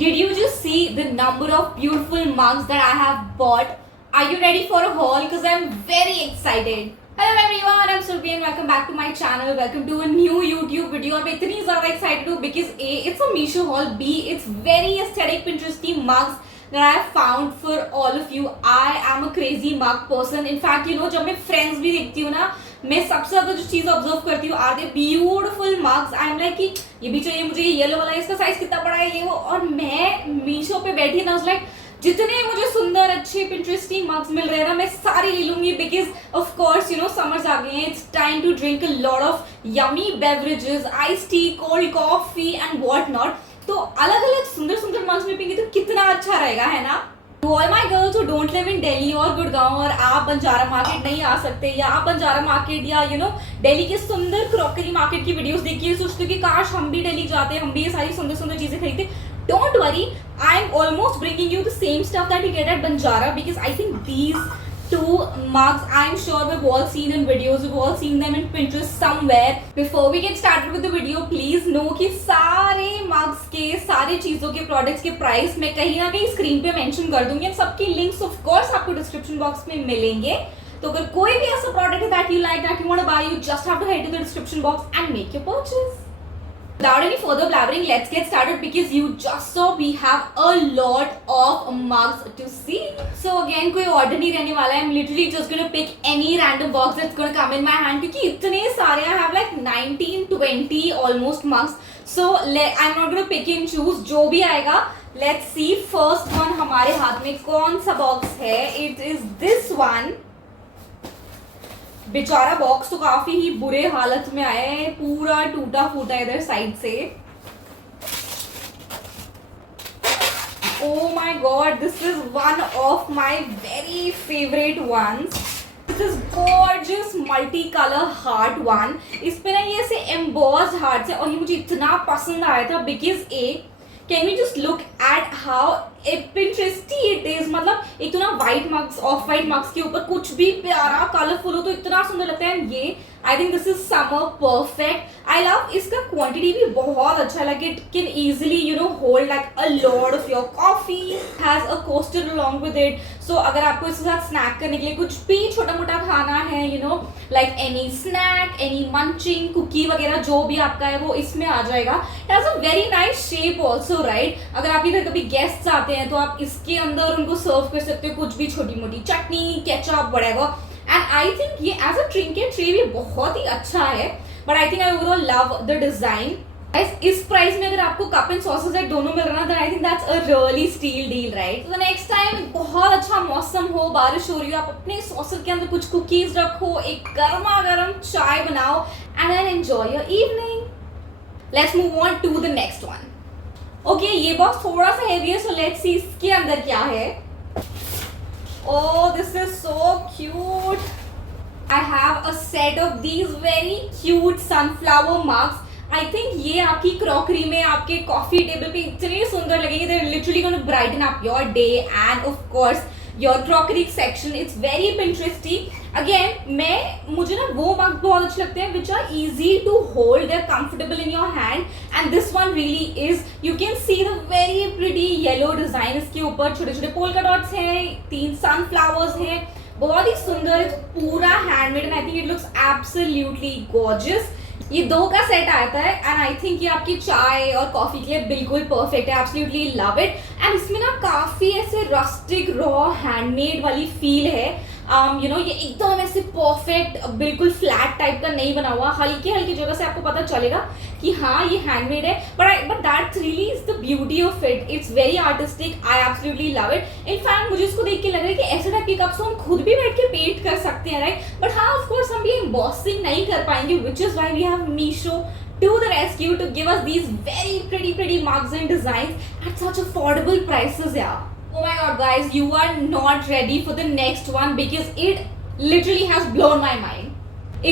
Did you just see the number of beautiful mugs that I have bought? Are you ready for a haul? Because I'm very excited. Hello everyone, I'm Surbhi and welcome back to my channel. Welcome to a new YouTube video. I'm इतनी ज़्यादा excited हूँ because A, it's a Meesho haul. B, it's very aesthetic Pinteresty mugs that I have found for all of you. I am a crazy mug person. In fact, you know, जब मैं friends भी देखती हूँ ना, मैं सबसे ज़्यादा जो चीज़ ऑब्जर्व करती हूँ are they beautiful mugs. I am like कि ये भी चाहिए मुझे, ये येलो वाला, इसका साइज कितना बड़ा है ये वो. और मैं मीशो पे बैठी ना, लाइक जितने मुझे सुंदर अच्छे पिंटरेस्टी मग्स मिल रहे हैं ना, मैं सारे ले लूंगी because of course you know summers आ गए हैं. It's time to drink a lot of yummy beverages, ice tea, cold coffee and what not. तो अलग अलग सुंदर सुंदर मग्स में पीएंगे तो कितना अच्छा रहेगा, है ना. To all my girls who don't live in Delhi और गुड़गांव और आप बंजारा मार्केट नहीं आ सकते, या आप बंजारा मार्केट या यू नो दिल्ली के सुंदर क्रॉकरी मार्केट की वीडियोस देखिए, सोचते हो कि काश हम भी दिल्ली जाते, हम भी ये सारी सुंदर सुंदर चीजें खरीदते. Don't worry, I am almost bringing you the same stuff that you get at Banjara because I think these two mugs, I'm sure we've all seen in videos, we've all seen them in Pinterest somewhere. Before we get started with the video, please know कि सारे mugs के सारे चीज़ों के products के price मैं कहीं ना कहीं screen पे mention कर दूंगी. सबकी links of course आपको description box में मिलेंगे. तो अगर कोई भी ऐसा product है that you like, that you want to buy, you just have to head to the description box and make your purchase. Without any further blabbering, let's get started because you just saw we have a lot of mugs to see. So again, कोई order नहीं रहने वाला है. I'm literally just gonna pick any random box that's gonna come in my hand क्योंकि इतने सारे I have like 19, 20 almost mugs. So I'm not gonna pick and choose. जो भी आएगा, let's see. First one हमारे हाथ में कौन सा box है? It is this one. बेचारा बॉक्स तो काफी ही बुरे हालत में आया है, पूरा टूटा फूटा इधर साइड से. Oh my god, this is one of my very favorite ones. This is gorgeous multicolor heart one. इस पे ना ये ऐसे embossed hearts है और ये मुझे इतना पसंद आया था because can we just look at how Pinteresty it is. मतलब एक तो ना white mugs, off white mugs के ऊपर कुछ भी प्यारा कलरफुल हो तो इतना सुंदर लगता है. ये I think this is summer perfect. I love इसका quantity भी बहुत अच्छा, like it can easily you know hold like a lot of your coffee. Has a coaster along with it. So अगर आपको इसके साथ snack करने के लिए कुछ भी छोटा मोटा खाना है, you know like any snack, any munching, cookie वगैरह जो भी आपका है वो इसमें आ जाएगा. It has a very nice shape also, right? अगर आप इधर कभी guests आते हैं तो आप इसके अंदर उनको सर्व कर सकते हो कुछ भी, छोटी मोटी चटनी, ketchup, whatever. And I think ये as a trinket tray भी बहुत ही अच्छा है. But I think I overall love the design. इस प्राइस में अगर आपको कप एंड सॉसेस है दोनों मिल रहा है, then I think that's a really steal deal, right? So the next time बहुत अच्छा मौसम हो, बारिश हो रही हो, आप अपने सॉसर के अंदर कुछ कुकीज रखो, एक गर्मा गर्म चाय बनाओ and then enjoy your evening. Let's move on to the next one. Okay, ये बॉक्स थोड़ा सा heavy है, so let's see इसके अंदर क्या है. Oh, this is so cute. I have a set of these very cute sunflower mugs. I think ये आपकी क्रॉकरी में, आपके कॉफी टेबल पे इतने सुंदर लगेंगे. They're literally going to brighten up your day and of course your crockery section. It's very Pinteresty. Again, मुझे ना वो mugs बहुत अच्छे लगते हैं which are easy to hold. They're comfortable in your hand and this one really is. You can see the very pretty yellow design. इसके ऊपर छोटे छोटे polka dots हैं, 3 sunflowers हैं, बहुत ही सुंदर. पूरा handmade and I think it looks absolutely gorgeous. ये 2 का सेट आता है एंड आई थिंक ये आपकी चाय और कॉफी के लिए बिल्कुल परफेक्ट है. Absolutely love it. एंड इसमें ना काफी ऐसे रस्टिक रॉ हैंडमेड वाली फील है. यू नो ये एकदम ऐसे परफेक्ट बिल्कुल फ्लैट टाइप का नहीं बना हुआ. हल्की हल्की जगह से आपको पता चलेगा कि हाँ ये हैंडमेड है. But that's really is the beauty of it. It's very artistic. I absolutely love it. In fact मुझे इसको देख के लग रहा है कि ऐसे टाइप के कप्स हम खुद भी बैठ के पेंट कर सकते हैं, राइट. बट हाँ ऑफ कोर्स हम ये एम्बॉसिंग नहीं कर पाएंगे, which is why we have Meesho to the rescue to give us these very pretty mugs and designs at such affordable prices. Yeah. Oh my god guys, you are not ready for the next one because it literally has blown my mind.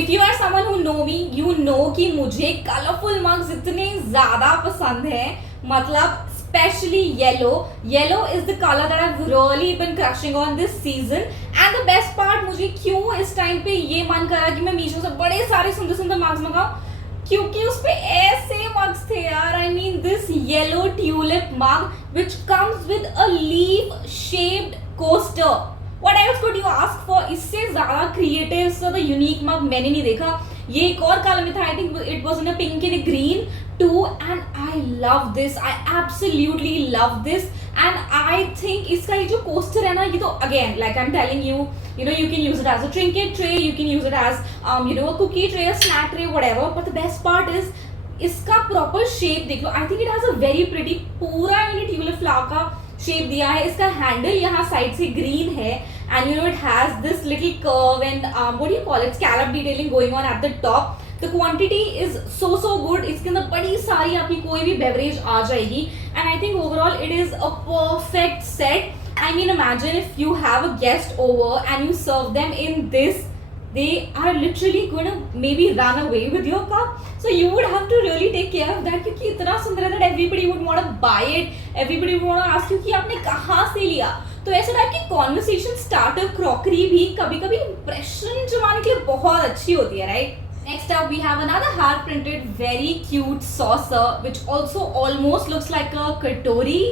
If you are someone who know me, you know कि मुझे colorful mugs इतने ज़्यादा पसंद हैं. मतलब especially yellow. Yellow is the color that I've really been crushing on this season. And the best part, मुझे क्यों इस टाइम पे ये मन करा कि मैं मीशो से बड़े सारे सुंदर सुंदर mugs मंगाऊं, क्योंकि उस पे ऐसे मग्स थे यार. I mean this yellow tulip mug which comes with a leaf shaped coaster. What else could you ask for? इससे ज़्यादा creative सा the unique mug मैंने नहीं देखा. ये एक और कलर में था, I think it was in a pink and a green too, and I love this. I absolutely love this, and I think इसका ये जो coaster है ना, ये तो again like I'm telling you, you know, you can use it as a trinket tray, you can use it as you know, a cookie tray, a snack tray, whatever. But the best part is इसका proper shape देख लो. I think it has a very pretty, पूरा इन्हें tulip flower का shape दिया है. इसका handle यहाँ साइड से ग्रीन है, and you know it has this little curve and what do you call it, scallop detailing going on at the top. The quantity is so good. इसके अंदर बड़ी सारी आपकी कोई भी बेवरेज आ जाएगी, and I think overall it is a perfect set. I mean, imagine if you have a guest over and you serve them in this, they are literally going to maybe run away with your cup. So you would have to really take care of that, क्योंकि इतना सुंदर है that everybody would want to buy it. Everybody would want to ask you कि आपने कहाँ से लिया. तो ऐसे टाइप की कॉन्वर्सेशन स्टार्टर क्रॉकरी भी कभी कभी इंप्रेशन जमाने के लिए बहुत अच्छी होती है, right? Next up, we have another heart printed very cute saucer which also almost looks like a katori.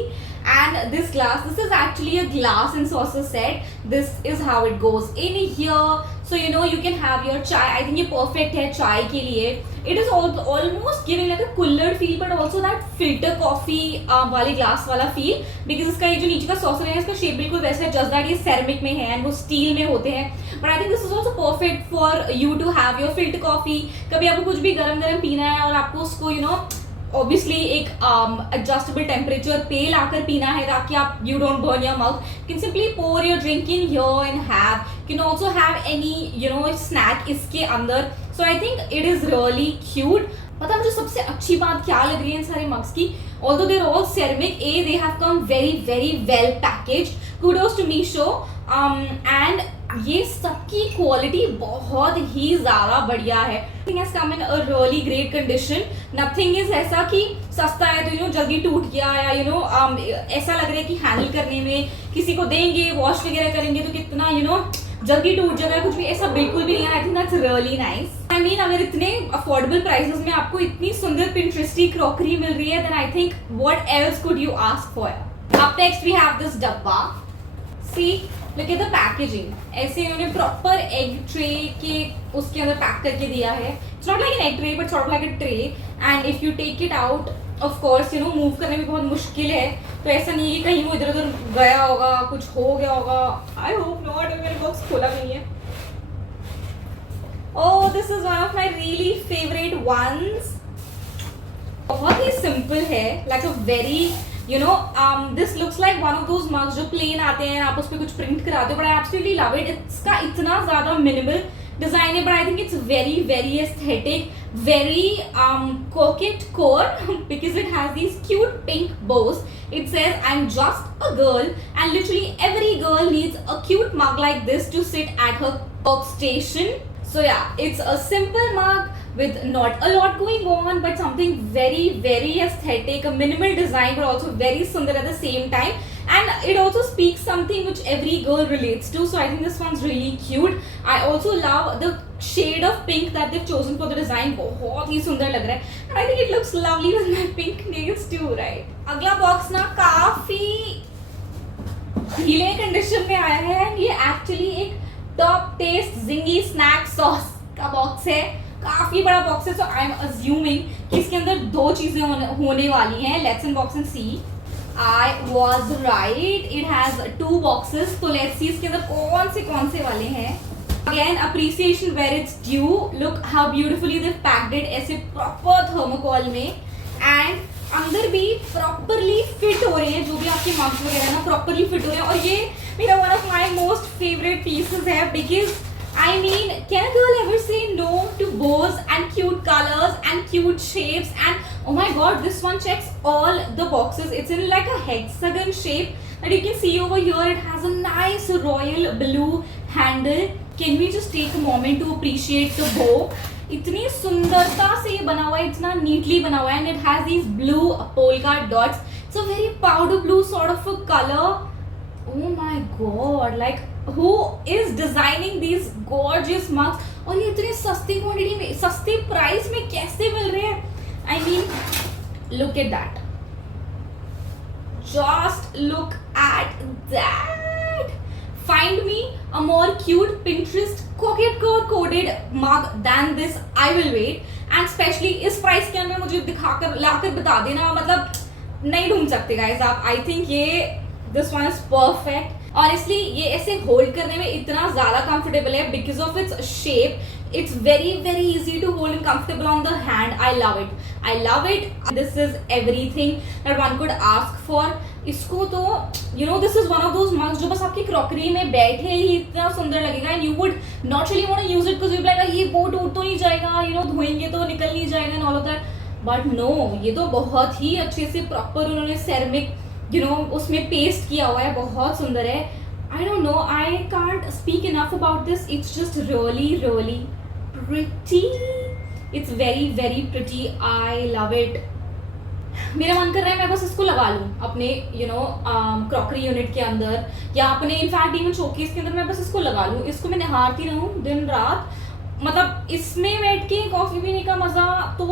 And this glass, this is actually a glass and saucer set. This is how it goes in here. So you know you can have your chai. I think ये perfect है चाय के लिए. It is almost giving like a cooler feel, but also that filter coffee वाले glass वाला feel. Because इसका ये जो नीचे का saucer है, इसका shape बिल्कुल वैसा है, just that ये ceramic में है and वो steel में होते हैं. But I think this is also perfect for you to have your filter coffee. कभी आपको कुछ भी गरम पीना है और आपको उसको you know ऑब्वियसली एक एडजस्टेबल टेम्परेचर पे लाकर पीना है ताकि आप you don't burn your mouth. You can simply pour your drink in here and have, can also have any you know snack इसके अंदर. So I think it is really cute. पता है मुझे सबसे अच्छी बात क्या लग रही है इन सारे मग्स की? Although they are all ceramic, they have come very well packaged. Kudos to Meesho. And ये सबकी क्वालिटी बहुत ही ज़्यादा बढ़िया है. Everything has come in a really great condition. Nothing is ऐसा कि सस्ता है तो you know जल्दी टूट गया या you know ऐसा लग रहा है कि हैंडल करने में किसी को देंगे, वॉश वगैरह करेंगे तो कितना you know जल्दी टूट जाएगा, कुछ भी ऐसा बिल्कुल भी नहीं है. I think that's really nice. I mean अगर इतने अफोर्डेबल प्राइसेस में आपको इतनी सुंदर पिंटरेस्टी क्रॉकरी मिल रही है, then I think what else could you ask for. Up next we have this डब्बा. See look at the packaging. ऐसे इन्होंने प्रॉपर एग ट्रे के उसके अंदर पैक करके दिया है. It's not like an egg tray but sort of like a tray, and if you take it out of course you know move करने में बहुत मुश्किल है. तो ऐसा नहीं है कि कहीं वो इधर उधर गया होगा, कुछ हो गया होगा. I hope not. मेरे बॉक्स खोला नहीं है. Oh this is one of my really favourite ones. बहुत ही सिंपल है, like a very you know this looks like one of those mugs जो plain आते हैं, आप उस पर कुछ प्रिंट कराते हो, but I absolutely love it. इसका इतना ज़्यादा minimal design है, but I think it's very aesthetic, very coquette core because it has these cute pink bows. It says I'm just a girl, and literally every girl needs a cute mug like this to sit at her workstation. So yeah, it's a simple mug with not a lot going on, but something very aesthetic, a minimal design but also very sundar at the same time, and it also speaks something which every girl relates to. So I think this one's really cute. I also love the shade of pink that they've chosen for the design. बहुत ही सुंदर लग रहा है, and I think it looks lovely with my pink nails too, right? अगला box ना काफी ढीले condition में आया है, and ये एक्चुअली एक टॉप टेस्ट जिंगी स्नैक सॉस का बॉक्स है. काफी बड़ा बॉक्स है, सो आई एम अज्यूमिंग कि इसके अंदर दो चीजें होने वाली हैं. Let's unbox and see. I was right, it has 2 boxes. तो लेट्स सी इसके अंदर कौन से वाले हैं. Again appreciation where it's due. Look how beautifully they packed it, ऐसे प्रॉपर थर्मोकॉल में, एंड अंदर भी प्रॉपरली फिट हो रहे हैं. जो भी आपके मग्स वगैरह ना प्रॉपरली फिट हो रहे हैं. और ये मेरा one of my most favourite pieces है, because I mean, can a girl ever say no to bows and cute colors and cute shapes? And oh my god, this one checks all the boxes. It's in like a hexagon shape that you can see over here. It has a nice royal blue handle. Can we just take a moment to appreciate the bow? इतनी सुंदरता से ये बना हुआ है, इतना neatly बना हुआ है, and it has these blue polka dots. It's a very powder blue sort of a color. Oh my god, like who is designing these gorgeous mugs? और ये इतनी सस्ती क्वांटिटी में, सस्ते प्राइस में कैसे मिल रहे हैं? I mean, look at that. just look at that. Find me a more cute Pinterest coquette core coded mug than this. I will wait. And especially इस प्राइस के अंदर मुझे दिखाकर लाकर बता देना, मतलब नहीं ढूंढ सकते गाइस आप. आई थिंक ये this one is perfect. Honestly ये ऐसे होल्ड करने में इतना ज्यादा कंफर्टेबल है because of its shape. It's very very easy to hold and comfortable on the hand. I love it. I love it. This is everything that one could ask for. इसको तो you know this is one of those mugs जो बस आपकी crockery में बैठे ही इतना सुंदर लगेगा and you would not really want to use it because you'll be like ये बोट उठ तो नहीं जाएगा, you know धोएंगे तो निकल नहीं जाएगा and all of that. But no, ये तो बहुत ही अच्छे से प्रॉपर उन्होंने सेरेमिक you know उसमें पेस्ट किया हुआ है, बहुत सुंदर है. I don't know, I can't speak enough about this. It's just really really pretty. It's very very pretty. I love it. मेरा मन कर रहा है मैं बस इसको लगा लूँ अपने यू नो क्रॉकरी यूनिट के अंदर या अपने इनफैक्ट इवन शोकेस के अंदर. मैं बस इसको लगा लूँ, इसको मैं निहारती रहूँ दिन रात. मतलब इसमें बैठ के कॉफी पीने का मजा तो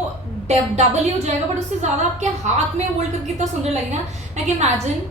डबल ही हो जाएगा, बट उससे ज्यादा आपके हाथ में होल्ड करके इतना सुंदर लगेगा. Like imagine,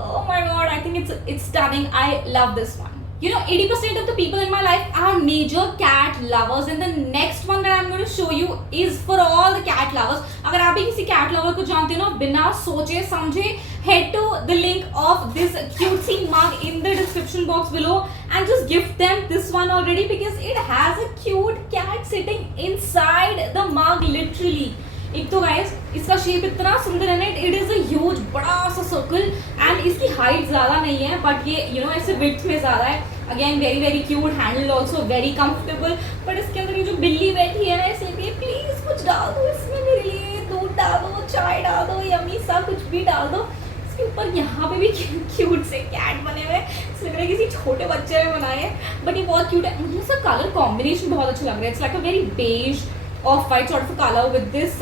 oh my god, I think it's stunning. I love this one. You know, 80% of the people in my life are major cat lovers, and the next one that I'm going to show you is for all the cat lovers. अगर आप भी किसी cat lover को जानते हो ना, बिना सोचे समझे head to the link of this cutesy mug in the description box below and just gift them this one already because it has a cute cat sitting inside the mug literally. एक तो guys इसका shape इतना सुंदर है ना, it is a huge बड़ा सा circle and इसकी हाइट ज़्यादा नहीं है बट ये यू नो ऐसे विड्थ में ज़्यादा है. Again very very cute, handle also very comfortable. But इसके अंदर ये जो बिल्ली बैठी है ना, इसे प्लीज कुछ डाल दो इसमें मेरे लिए, दूध डाल दो, चाय डाल दो, यम्मी सा कुछ भी डाल दो. इसके ऊपर यहाँ पे भी क्यूट से कैट बने हुए हैं, लग रहा है किसी छोटे बच्चे ने बनाए हैं बट ये बहुत क्यूट है. मुझे इसका कलर कॉम्बिनेशन बहुत अच्छा लग रहा है. It's like a very beige off white sort of colour with this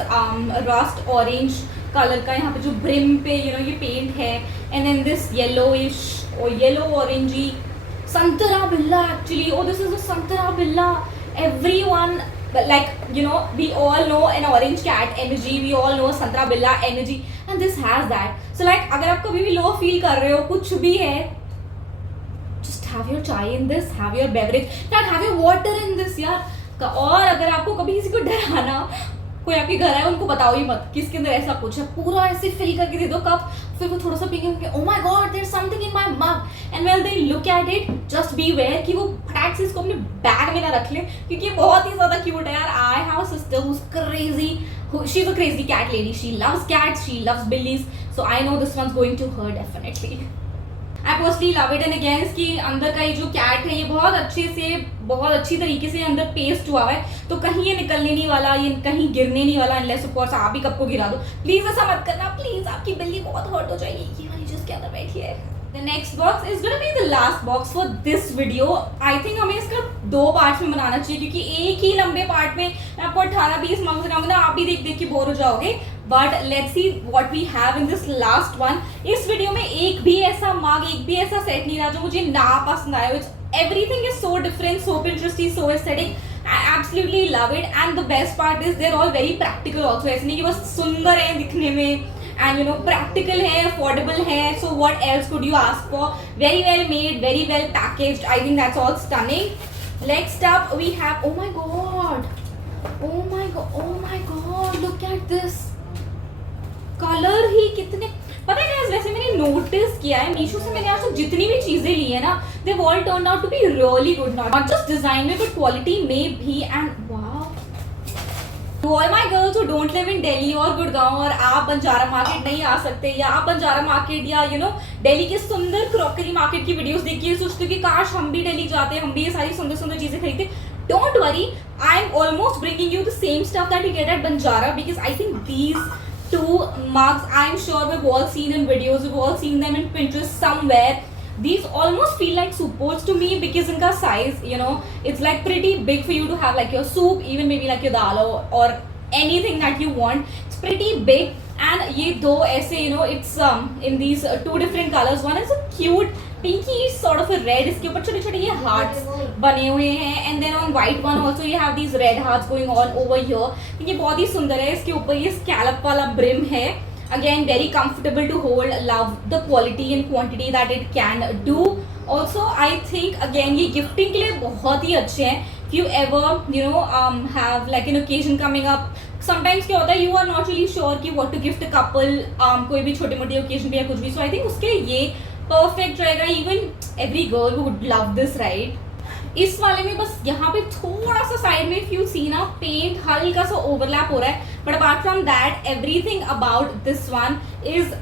rust orange colour का यहाँ पे जो ब्रिम पे यू नो ये पेंट है एंड देन दिस येलोइश और येलो ऑरेंजी संतरा बिल्ला. Actually oh this is a संतरा बिल्ला. everyone like you know we all know an orange cat energy, we all know संतरा बिल्ला energy and this has that. So like अगर आप कभी भी लो फील कर रहे हो, कुछ भी है, just have your chai in this, have your beverage, not have your water in this यार. और अगर आपको कभी किसी को डराना, कोई आपके घर आए उनको बताओ ही मत कि इसके अंदर ऐसा कुछ है, पूरा ऐसे फिल करके दे दो कप, फिर वो थोड़ा सा पीएंगे, oh my god there is something in my mug, and when they look at it just be aware कि वो फटाक से इसको अपने बैग में ना रख ले क्योंकि ये बहुत ही ज्यादा क्यूट है यार. I have a sister who is crazy, she is a crazy cat lady, she loves cats, she loves बिल्लीज, so I know this one is going to her definitely. I personally love it and again इसकी अंदर का ये जो cat है ये बहुत अच्छे से बहुत अच्छी तरीके से अंदर पेस्ट हुआ है तो कहीं ये निकलने नहीं वाला, ये कहीं गिरने नहीं वाला अनलेस ऑफ कोर्स आप ही कब को गिरा दो. प्लीज ऐसा मत करना प्लीज, आपकी बिल्ली बहुत हर्ट हो जाएगी. ये वाली जिसके अंदर बैठी है. The next box is going to be the last box for this video. I think हमें इसका 2 पार्ट्स में बनाना चाहिए क्योंकि एक ही लंबे पार्ट में मैं आपको 18-20 मंग बनाऊंगा ना, आप भी देख देख के बोर हो जाओगे. But let's see what we have in this last one. इस वीडियो में एक भी ऐसा मग, एक भी ऐसा सेट नहीं रहा जो मुझे ना पसंद आया. Everything is so different, so Pinteresty, so aesthetic. I absolutely love it and the best part is they're all very practical also. ऐसे नहीं कि बस सुंदर है दिखने में and you know practical है, affordable है. So what else could you ask for? Very well made, very well packaged. I think that's all stunning. Next up we have, oh my god, oh my god, oh my god, look at this. Colour ही कितने, पता है guys, वैसे मैंने notice किया है मीशो से मैंने आज तक जितनी भी चीजें ली है ना, they all turn out to be really good, not just design में बट क्वालिटी में भी. And wow, to all my girls who don't live in Delhi और गुड़गांव और आप बंजारा मार्केट नहीं आ सकते या आप बंजारा मार्केट या यू नो दिल्ली के सुंदर क्रॉकरी मार्केट की वीडियोस देखिए, सोचते हो कि काश हम भी दिल्ली जाते, हम भी ये सारी सुंदर सुंदर चीजें खरीदते. Don't worry, I am almost bringing you the same stuff that you get at Banjara because I think these 2 mugs I'm sure we've all seen in videos, we've all seen them in Pinterest somewhere. These almost feel like soup bowls to me because इनका size, you know, it's like pretty big for you to have like your soup, even maybe like your dal or anything that you want. It's pretty big and ये दो ऐसे you know it's in these 2 different colors. One is a cute pinky sort of a red, इसके ऊपर छोटे छोटे ये hearts बने हुए हैं and then on white one also you have these red hearts going on over here. ये बहुत ही सुंदर है. इसके ऊपर ये scallop वाला brim है Again, very comfortable to hold. Love the quality and quantity that it can do. Also, I think again ये गिफ्टिंग के लिए बहुत ही अच्छे हैं. If you ever have like an occasion coming up, sometimes क्या होता है, you are not really sure कि what to gift a couple, कोई भी छोटे मोटे occasion पे या कुछ भी. So I think उसके लिए ये perfect रहेगा. Even every girl would love this, right? इस वाले में बस यहाँ पे थोड़ा सा साइड में इफ यू सी ना पेंट हल्का सा ओवरलैप हो रहा है, but apart from that everything about this one is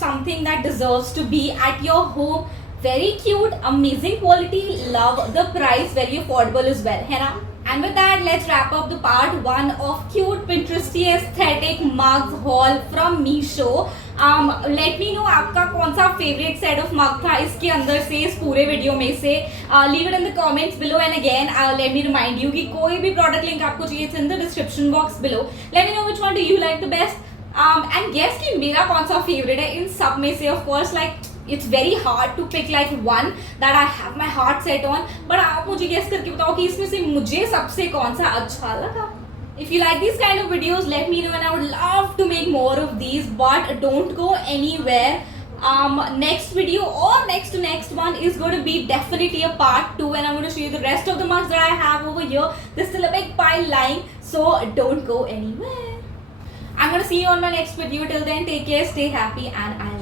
something that deserves to be at your home. Very cute, amazing quality, love the price, very affordable as well, है ना? And with that, let's wrap up the part 1 of cute Pinteresty aesthetic mugs haul from Meesho. Let me know आपका कौन सा favorite set of mug था इसके अंदर से, इस पूरे वीडियो में से. Leave it in the comments below, and again let me remind you कि कोई भी product link आपको चाहिए, it's in the description box below. Let me know which one do you like the best. And guess कि मेरा कौन सा favorite है इन सब में से. Of course, like it's very hard to pick like one that I have my heart set on, but आप मुझे guess करके बताओ कि इसमें से मुझे सबसे कौन सा अच्छा लगा. If you like these kind of videos, let me know, and I would love to make more of these. But don't go anywhere. Next video or next to next one is going to be definitely a part 2, and I'm going to show you the rest of the mugs that I have over here. There's still a big pile lying, so don't go anywhere. I'm going to see you on my next video. Till then, take care, stay happy, and I